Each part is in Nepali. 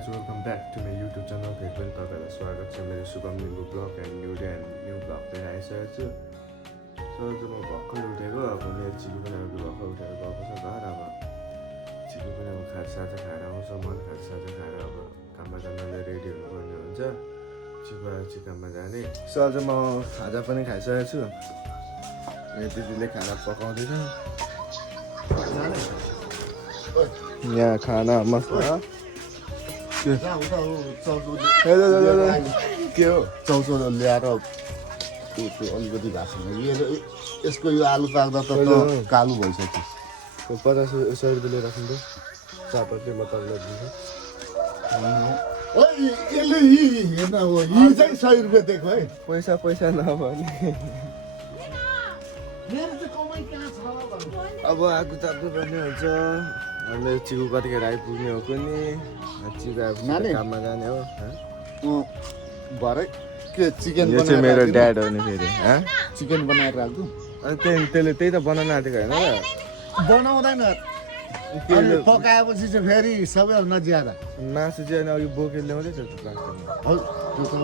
guys, welcome back to my YouTube channel. फेरि पनि तपाईँहरूलाई स्वागत छ मेरो Shubham Limbu blog and new day and new blog लिएर आइसकेको छु। सो म भर्खर उठेको, अब मेरो चिकु पनि अब भर्खर उठेर गएको छ घर। अब चिकु पनि अब खाजासाजा खाएर आउँछ, म खाजासाजा खाएर अब काममा जानलाई रेडी हुनुपर्ने हुन्छ। चिकु आएर चाहिँ काममा जाने। सो आज म खाजा पनि खाइसकेको छु। मेरो दिदीले खाना पकाउँदैछ। यहाँ खाना मस्त के हो चौचौरो ल्याएर त्यो अलिकति भएको छैन। यसको यो आलु पाक्दा त कालो भइसक्यो। 50-100 रुपियाँ लिएर राख्नु त चापत्ती म तपाईँलाई दिन्छु। यसले हेर्न हो यी चाहिँ 100 रुपियाँ दिएको है। पैसा नभने अब आगो ताप्नु पर्ने हुन्छ। मेरो चिकु कतिखेर आइपुग्ने हो पनि चिकु आइपुग्ने काममा जाने हो। भरे के चिकन यो चाहिँ मेरो ड्याड हो नि फेरि चिकन बनाएर राख्छु। अनि त्यसले त्यही त बनाउनु आँटेको होइन र बनाउँदैन पकाएपछि चाहिँ फेरि सबैभन्दा ज्यादा मासु चाहिँ अनि अघि बोकेर ल्याउँदैछ प्लास्टिकमा। त्यो त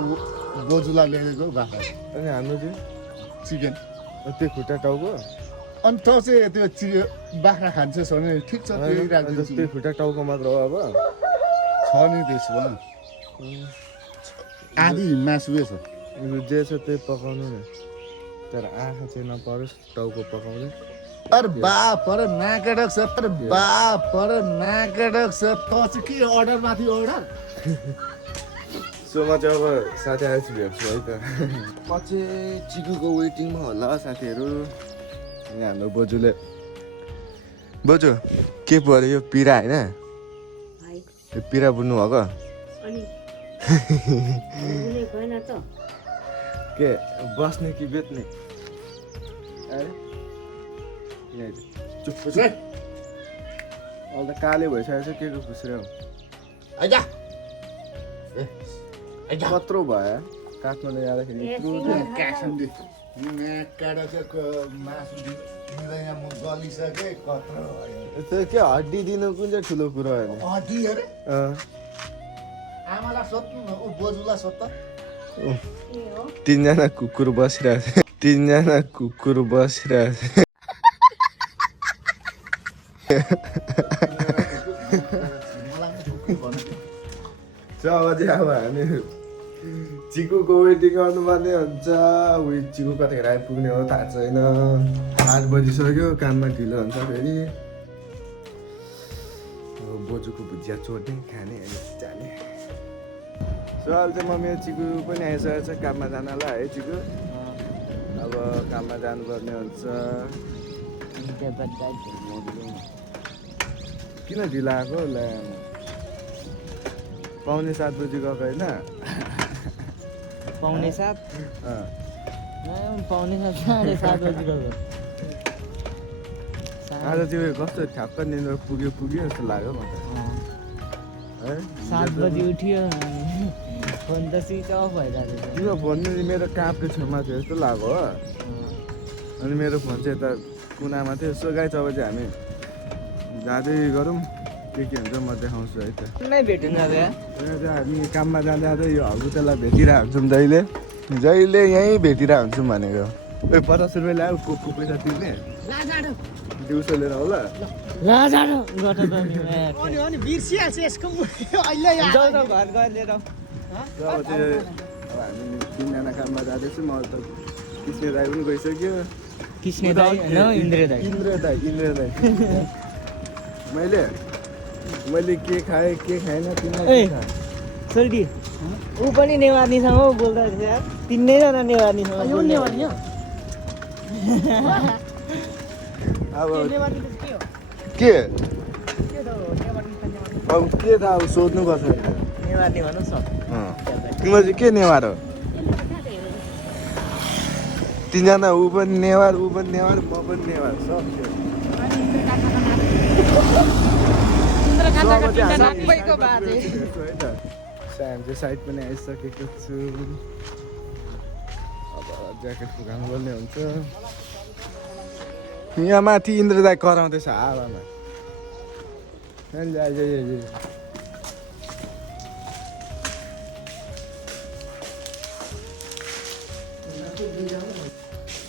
बोजुला ल्याएको बाख्रा अनि हाम्रो चाहिँ चिकन त्यो खुट्टा टाउको अनि त चाहिँ त्यो बाख्रा खान्छ भने ठिक छ त्यही राखिदिन्छु। त्यो खुट्टा टाउको मात्र हो अब छ नि त्यसमा आधी मासु छ जे छ त्यही पकाउनु नि, तर आँखा चाहिँ नपरोस् टाउको पकाउने। अरे बाप पर नाकडक छ, अरे बाप पर नाकडक छ। त चाहिँ के अर्डर माथि अर्डर। सो म चाहिँ अब साथी आएपछि भेट्छु है त। म चाहिँ चिकुको वेटिङमा होला साथीहरू। यहाँ हाम्रो बोजूले बोजू के पऱ्यो यो पिरा होइन यो पिरा बुन्नु भएको के बस्ने कि बेच्ने चुप अब त काले भइसकेको छ के को खुस्रो कत्रो भयो काट्नु जाँदाखेरि त्यो के हड्डी दिनु कुन चाहिँ ठुलो कुरो होइन। तिनजना कुकुर बसिरहेको छ, तिनजना कुकुर बसिरहेको छ। अब चाहिँ अब हामी चिकुको वेटिङ गर्नुपर्ने हुन्छ। उयो चिकु कतिखेर आइपुग्ने हो थाहा छैन। 8 बजिसक्यो, काममा ढिलो हुन्छ फेरि। बोजूको भुजिया चोर्ने खाने अनि जाने। सो अहिले चाहिँ म मेरो चिकु पनि आइसकेको छ काममा जानलाई है चिकु। अब काममा जानुपर्ने हुन्छ। किन ढिलो आएको ल 6:45 बजी गएको होइन। 6:45 7:30 बजी गएको। आज चाहिँ कस्तो ठ्याक्क निन्द्रा पुग्यो जस्तो लाग्यो म त है। 7 बजी उठ्यो फोन त स्विच अफ भइरहेको थियो। तिम्रो फोन मेरो कापको छेउमा थियो जस्तो लाग्यो हो। अनि मेरो फोन चाहिँ यता कुनामा थियो। सो गाइस अब चाहिँ हामी जाँदै गरौँ के हुन्छ म देखाउँछु है त। नै भेट्नु जाँदा हामी काममा जाँदा यो हगुतेलाई भेटिरहेको हुन्छौँ जहिले यहीँ भेटिरहेको हुन्छौँ भनेको। 50 रुपियाँ ल्यायो कोकको पैसा तिर्ने दिउँसो लिएर होला। घर गएर अब हामी 3जना काममा जाँदैछौँ। म त किस्ने दाई पनि गइसक्यो। किस्ने दाई होइन इन्द्र दाई मैले के खाएँ के खाएन तिमीलाई सोल्टी ऊ पनि नेवारीसँग बोल्दा यार। 3जना नेवारीसँग अब के अब के त अब सोध्नुपर्छ नेवारी भन्नुहोस् न। तिम्रो चाहिँ के नेवार हो। 3जना ऊ पनि नेवार म पनि नेवार सब चाहिँ साइड पनि आइसकेको छु। अब ज्याकेट फुकाउनु पर्ने हुन्छ। यहाँ माथि इन्द्र दाई कराउँदैछ हावामा।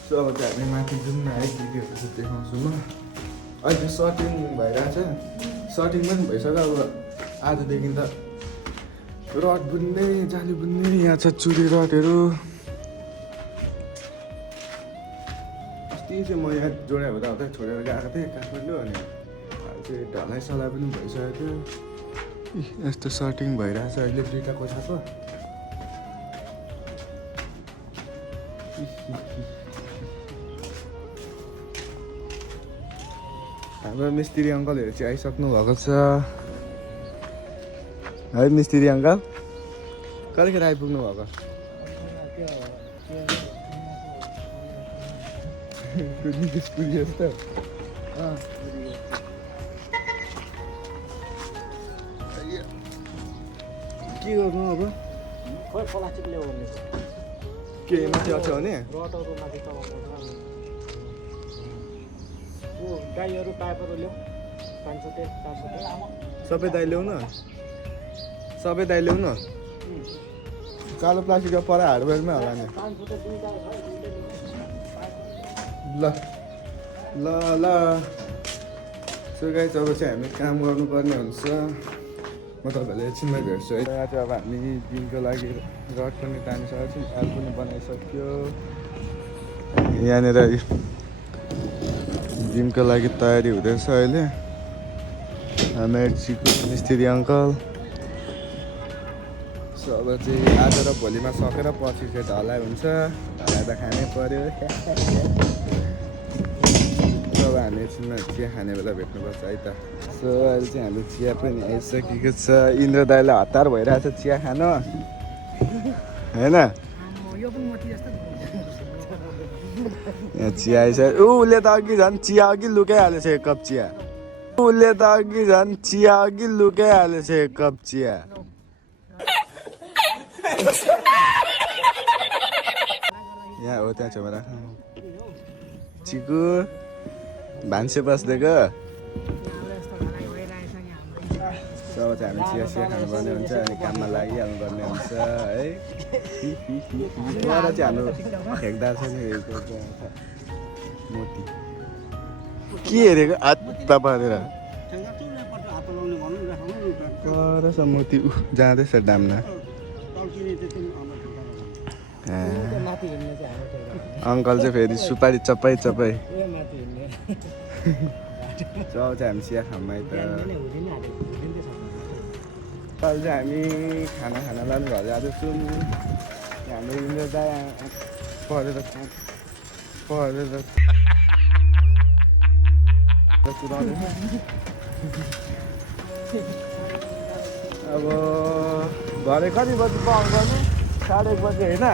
सो अब चाहिँ हामी माथि जाउँ न है भिडियोहरू चाहिँ देखाउँछु म अहिले सर्टिङ भइरहेछ सर्टिङ पनि भइसक्यो अब आजदेखि त रड बुन्ने जाली बुन्ने यहाँ छ चुरी रडहरू अस्ति चाहिँ म यहाँ जोडा हुँदा हुँदै छोडेर गएको थिएँ काठमाडौँ अनि चाहिँ ढलाइ सलाइ पनि भइसकेको थियो यस्तो सर्टिङ भइरहेछ अहिले दुईवटा कोठाको हाम्रो मिस्त्री अङ्कलहरू चाहिँ आइसक्नु भएको छ है मिस्त्री अङ्कल कतिखेर आइपुग्नु भएको पुरी जस्तो के गर्नु अब खोइ प्लास्टिक ल्याऊ भन्ने के माथि अछ्याउने रडहरू माथि चलाउनु ओ गाईहरू पाइपहरू ल्याऊ 500 400 सबै दाइ ल्याउनु सबै दाइ ल्याउनु कालो प्लास्टिक पर हार्डवेयरमै होला नि 500 दुईटा छ ल ल ल सो गाइस अब चाहिँ हामी काम गर्नुपर्ने हुन्छ म तपाईँहरूलाई एकछिनमा भेट्छु है यहाँ चाहिँ अब हामी दिनको लागि रड पनि तानिसकेको छौँ एल पनि बनाइसक्यो यहाँनिर जिमको लागि तयारी हुँदैछ अहिले मेडसीको मिस्त्री अङ्कल सो अब चाहिँ आज र भोलिमा सकेर पछि चाहिँ ढलाइ हुन्छ ढलाइ त खानै पऱ्यो अब हामी एकछिनमा चिया खाने बेला भेट्नुपर्छ है त सो अहिले चाहिँ हाम्रो चिया पनि आइसकेको छ इन्द्र दाइलाई हतार भइरहेछ चिया खान होइन यहाँ चिया आइसक्यो उसले त अघि झन् चिया अघि लुकाइहालेछ एक कप चिया उसले त अघि झन् चिया अघि लुकाइहालेछ एक कप चिया यहाँ हो त्यहाँ छेउमा राख्नु चिकु भान्से बस्दिएको अब चाहिँ हामी चिया चिया खानुपर्ने हुन्छ अनि काममा लागिहाल्नुपर्ने हुन्छ है उहाँ चाहिँ हाम्रो ठेकदार छ नि मोती के हेरेको हात पारेर परस मोती जाँदैछ डाम्ना अङ्कल चाहिँ फेरि सुपारी चपाइ चपाइ चल चाहिँ हामी चिया खाऊँ है त अहिले चाहिँ हामी खाना लानु घर जाँदैछौँ हाम्रो इन्द्र दाइ पढेर अब भरे कति बजी पाउनु पर्ने 1:30 बजी होइन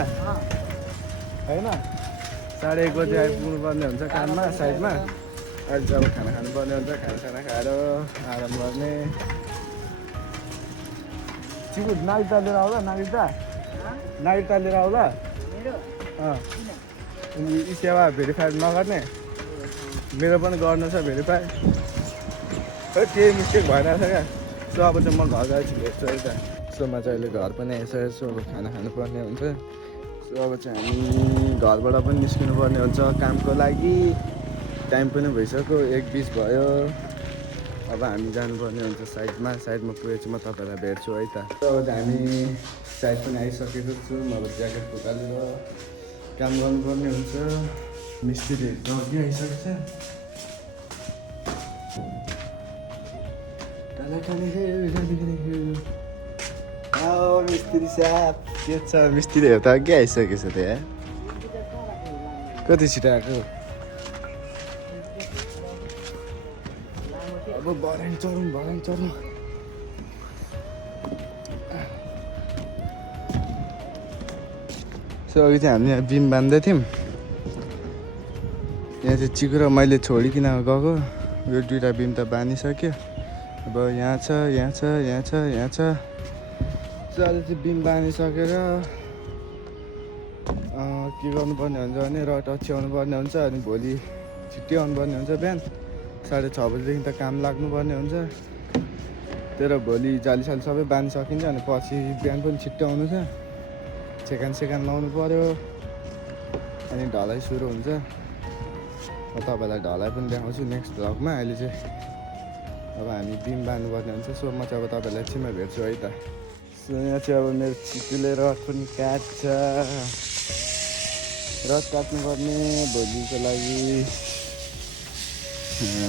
1:30 बजी आइपुग्नु पर्ने हुन्छ काममा साइडमा अहिले चाहिँ अब खाना खानुपर्ने हुन्छ खाना खाएर आराम गर्ने चिकु नागरिकता लिएर आउला नागरिकता लिएर आउला यी सेवा भेरिफाई नगर्ने मेरो पनि गर्नु छ भेरिफाई केही मिस्टेक भइरहेछ क्या सो अब चाहिँ म घर गएपछि भेट्छु है त सो म चाहिँ अहिले घर पनि आइसकेको छु अब खाना खानुपर्ने हुन्छ सो अब चाहिँ हामी घरबाट पनि निस्किनु पर्ने हुन्छ कामको लागि टाइम पनि भइसक्यो 1:20 भयो अब हामी जानुपर्ने हुन्छ साइडमा पुगेपछि म तपाईँलाई भेट्छु है त अब हामी साइड पनि आइसकेको छु म अब ज्याकेट फुकालेर काम गर्नुपर्ने हुन्छ मिस्त्रीहरू त अघि आइसकेको छ मिस्त्री साहब के छ मिस्त्रीहरू त अघि आइसकेको छ त्यहाँ कति छिटो आएको अब भर्याङ चढौँ सो अघि चाहिँ हामीले यहाँ बिम बान्दै थियौँ यहाँ चाहिँ चिकु र मैले छोडिकन गएको यो दुईवटा बिम त बानिसक्यो अब यहाँ छ सो अहिले चाहिँ बिम बानिसकेर के गर्नुपर्ने हुन्छ भने रड अछ्याउनु पर्ने हुन्छ अनि भोलि छिट्टै आउनुपर्ने हुन्छ बिहान 6:30 बजीदेखि त काम लाग्नुपर्ने हुन्छ तर भोलि जाली साली सबै बाँधि सकिन्छ अनि पछि बिहान पनि छिट्टो आउनु छ सेकान लाउनु पर्यो अनि ढलाइ सुरु हुन्छ। म तपाईँलाई ढलाइ पनि देखाउँछु नेक्स्ट भ्लगमा। अहिले चाहिँ अब हामी बिम बाँध्नुपर्ने हुन्छ। सो म चाहिँ अब तपाईँलाई एकछिनमा भेट्छु है त। सो यहाँ चाहिँ अब मेरो चिकुले रड पनि काट्छ। रड काट्नुपर्ने भोलिको लागि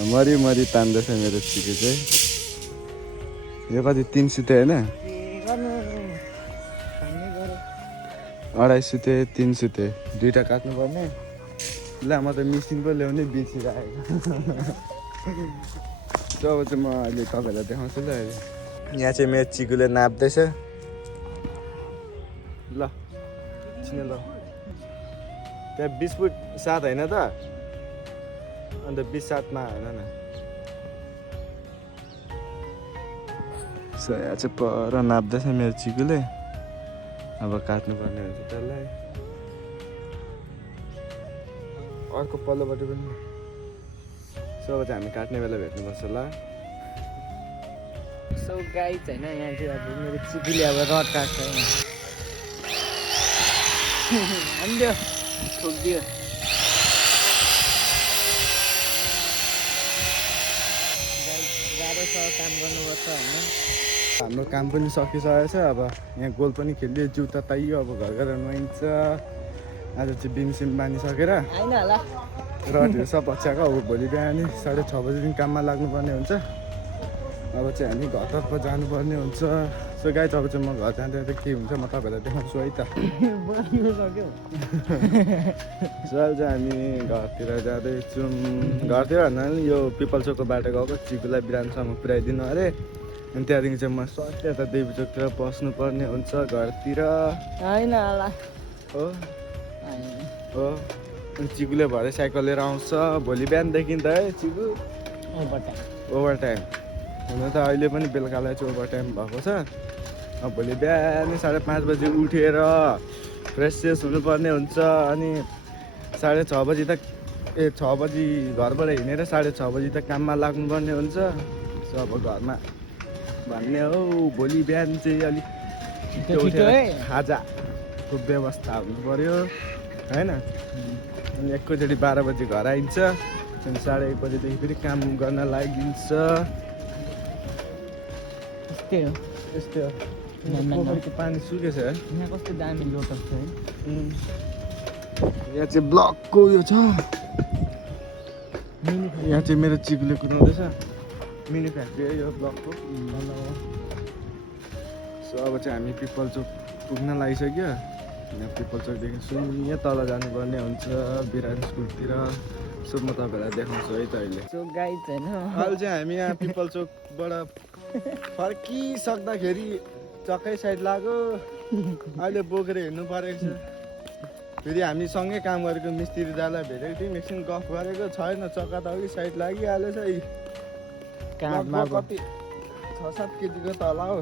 मरि तान्दैछ मेरो चिकु चाहिँ। यो कति 3 सुते होइन? 2.5 सुते 3 सुते 2टा काट्नुपर्ने। ल म त मिसिन पो ल्याउने बिर्सिरहेको। जब चाहिँ म अहिले तपाईँलाई देखाउँछु ल। अहिले यहाँ चाहिँ मेरो चिकुले नाप्दैछ। ल छिन ल त्यहाँ 20 फुट 7 होइन त? अन्त 20 7मा होइन न। सो यहाँ चाहिँ पर नाप्दैछ मेरो चिकुले। अब काट्नुपर्ने हुन्छ त्यसलाई। अर्को पल्लोबाट पनि। सो अब चाहिँ हामी काट्ने बेला भेट्नुपर्छ ल। सो गाइस होइन यहाँ चाहिँ अब मेरो चिकुले अब रड काट्छ। हान्दियो ठोकिदियो। गाह्रो छ काम गर्नुपर्छ होइन। हाम्रो काम पनि सकिसकेको छ। अब यहाँ गोल पनि खेलियो, जिउ तताइयो। अब घर घर नुहाइन्छ। आज चाहिँ बिम सिम बाँधिसकेर होइन होला। रडहरू सब पछ्याएको। अब भोलि बिहान 6:30 बजीदेखि काममा लाग्नुपर्ने हुन्छ। अब चाहिँ हामी घरतर्फ जानुपर्ने हुन्छ। सो गाइस अब चाहिँ म घर जाँदा के हुन्छ म तपाईँलाई देखाउँछु है त। सो अहिले चाहिँ हामी घरतिर जाँदैछौँ। घरतिर भन्दा पनि यो पिपल चोकको बाटो गएको। चिकुलाई बिरानसम्म पुऱ्याइदिनु अरे। अनि त्यहाँदेखि चाहिँ म सट्टै यता देवी चोकतिर पस्नुपर्ने हुन्छ घरतिर। होइन होला। हो हो अनि चिकुले भरे साइकल लिएर आउँछ भोलि बिहानदेखि त है चिकु। ओभर टाइम हुन त अहिले पनि बेलुकालाई चाहिँ ओभर टाइम भएको छ। अब भोलि बिहान 5:30 बजी उठेर फ्रेस सेस हुनुपर्ने हुन्छ। अनि 6:30 बजी तक 6 बजी घरबाट हिँडेर 6:30 बजी तक काममा लाग्नुपर्ने हुन्छ। सो अब घरमा भन्ने हो भोलि बिहान चाहिँ अलिक उठेर खाजाको व्यवस्था हुनु पऱ्यो होइन। अनि एकैचोटि 12 बजी घर आइन्छ। अनि 1:30 बजीदेखि फेरि काम गर्न लागिन्छ। यस्तै हो। पोखरीको पानी सुकेछ है। यहाँ कस्तो दामी लोटस छ है। यहाँ चाहिँ ब्लकको यो छ। यहाँ चाहिँ मेरो चिकुले कुदाउँदैछ। मिनी फ्याक्ट्री है यो ब्लकको। सो अब चाहिँ हामी पिपल चोक पुग्न लागिसक्यो। यहाँ पिपल चोकदेखि शून्य तल जानुपर्ने हुन्छ बिरान स्कुलतिर। सो म तपाईँलाई देखाउँछु है त अहिले। सो गाइस होइन अहिले चाहिँ हामी यहाँ पिपल चोकबाट फर्किसक्दाखेरि चक्कै साइड लाग्यो। अहिले बोकेर हिँड्नु परेको छ। फेरि हामी सँगै काम गरेको मिस्त्री दालाई भेटेको थियौँ। एकछिन गफ गरेको छैन। चक्का त अघि साइड लागिहालेछ है। कति 6-7 केजीको तल हो।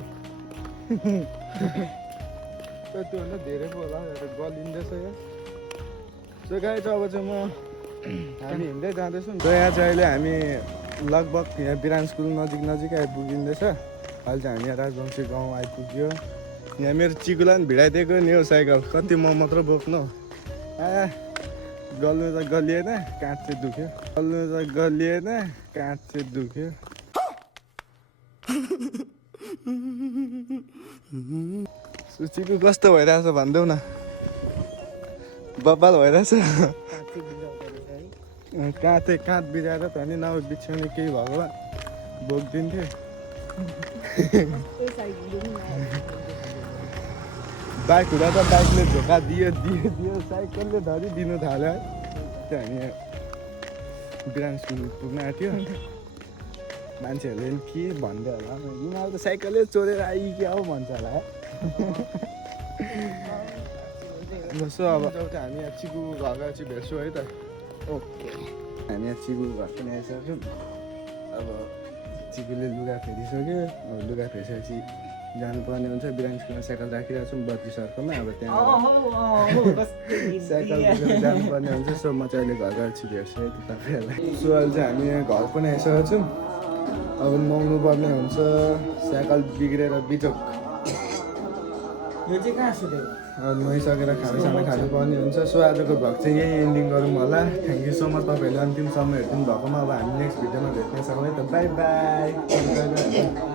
त्योभन्दा धेरै पो होला गलिँदैछ यहाँ। सो गाइस अब चाहिँ हामी हिँड्दै जाँदैछौँ। र यहाँ चाहिँ अहिले हामी लगभग यहाँ बिरान स्कुल नजिक आइपुगिँदैछ। अहिले चाहिँ हामी यहाँ राजवंशी गाउँ आइपुग्यो। यहाँ मेरो चिकुलाई पनि भिडाइदिएको नि हो साइकल। कति म मात्र बोक्नु गल्नु त गलिएन काँध चाहिँ दुख्यो। चिकु कस्तो भइरहेछ भनिदेऊ न। बब्बाल भइरहेछ। काँध बिराएर त नि नभए बिछ्याउने केही भएको भए बोकिदिन्थ्यो। बाइक हुँदा त बाइकले धोका दियो साइकलले धरिदिनु थाल्यो है। त्यहाँ हामी बिरान स्कुल पुग्न आँट्यो। मान्छेहरूले पनि के भन्दै होला यिनीहरू त साइकलले चोरेर आइ क्या हो भन्छ होला है। सो अब हामी यहाँ चिकु घर गएर चाहिँ भेट्छौँ है त। ओके हामी यहाँ चिकु घर पनि आइसक्यौँ। अब चिकुले लुगा फेरिसक्यो। अब लुगा फेरिसकेपछि जानुपर्ने हुन्छ। बिरान स्कुलमा साइकल राखिरहेको छौँ 32 अर्कोमा। अब त्यहाँ साइकल लिएर जानुपर्ने हुन्छ। सो म चाहिँ अहिले घर गएर चाहिँ भेट्छु है त तपाईँहरूलाई। सो अहिले चाहिँ हामी यहाँ घर पनि आइसकेको छौँ। अब नुहाउनु पर्ने हुन्छ। साइकल बिग्रेर बिजोक। यो चाहिँ कहाँ सुतेको? नुहाइसकेर खानासाना खानुपर्ने हुन्छ। सो आजको भ्लग चाहिँ यही एन्डिङ गरौँ होला। थ्याङ्क यू सो मच तपाईँहरूले अन्तिमसम्म हेरिदिनु भएकोमा। अब हामी नेक्स्ट भिडियोमा भेट्नेछौँ है त। By by.